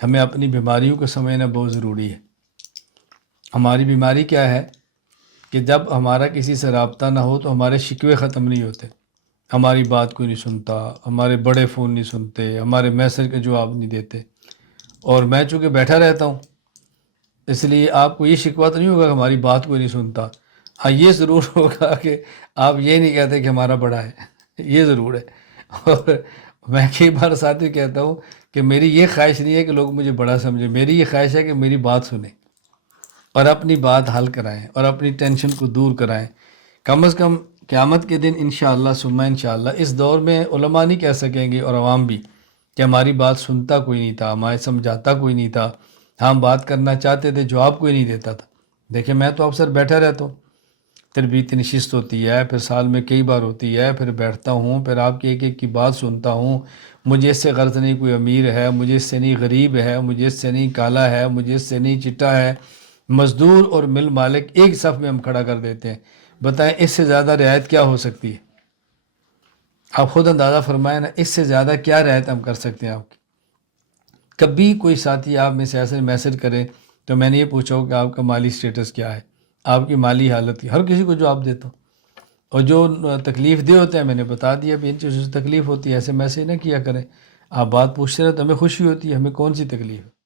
ہمیں اپنی بیماریوں کو سمجھنا بہت ضروری ہے۔ ہماری بیماری کیا ہے کہ جب ہمارا کسی سے رابطہ نہ ہو تو ہمارے شکوے ختم نہیں ہوتے، ہماری بات کوئی نہیں سنتا، ہمارے بڑے فون نہیں سنتے، ہمارے میسج کا جواب نہیں دیتے، اور میں چونکہ بیٹھا رہتا ہوں اس لیے آپ کو یہ شکوہ تو نہیں ہوگا کہ ہماری بات کوئی نہیں سنتا۔ ہاں یہ ضرور ہوگا کہ آپ یہ نہیں کہتے کہ ہمارا بڑا ہے، یہ ضرور ہے۔ اور میں کئی بار ساتھی کہتا ہوں کہ میری یہ خواہش نہیں ہے کہ لوگ مجھے بڑا سمجھیں، میری یہ خواہش ہے کہ میری بات سنیں اور اپنی بات حل کرائیں اور اپنی ٹینشن کو دور کرائیں۔ کم از کم قیامت کے دن انشاءاللہ ثم انشاءاللہ اس دور میں علماء نہیں کہہ سکیں گے اور عوام بھی کہ ہماری بات سنتا کوئی نہیں تھا، ہمارے سمجھاتا کوئی نہیں تھا، ہم بات کرنا چاہتے تھے جواب کوئی نہیں دیتا تھا۔ دیکھیں میں تو اکثر بیٹھا رہتا ہوں، تربیتی نشست ہوتی ہے، پھر سال میں کئی بار ہوتی ہے، پھر بیٹھتا ہوں، پھر آپ کی ایک ایک کی بات سنتا ہوں۔ مجھے اس سے غرض نہیں کوئی امیر ہے، مجھے اس سے نہیں غریب ہے، مجھے اس سے نہیں کالا ہے، مجھے اس سے نہیں چٹا ہے، مزدور اور مل مالک ایک صف میں ہم کھڑا کر دیتے ہیں۔ بتائیں اس سے زیادہ رعایت کیا ہو سکتی ہے؟ آپ خود اندازہ فرمائیں نا، اس سے زیادہ کیا رعایت ہم کر سکتے ہیں آپ کی؟ کبھی کوئی ساتھی آپ میں سے ایسے میسج کرے تو میں نے یہ پوچھا ہو کہ آپ کا مالی سٹیٹس کیا ہے، آپ کی مالی حالت کی، ہر کسی کو جواب دیتا ہوں، اور جو تکلیف دہ ہوتے ہیں میں نے بتا دیا بھی ان چیزوں سے تکلیف ہوتی ہے، ایسے میسج نہ کیا کریں۔ آپ بات پوچھتے رہے تو ہمیں خوشی ہوتی ہے، ہمیں کون سی تکلیف ہے؟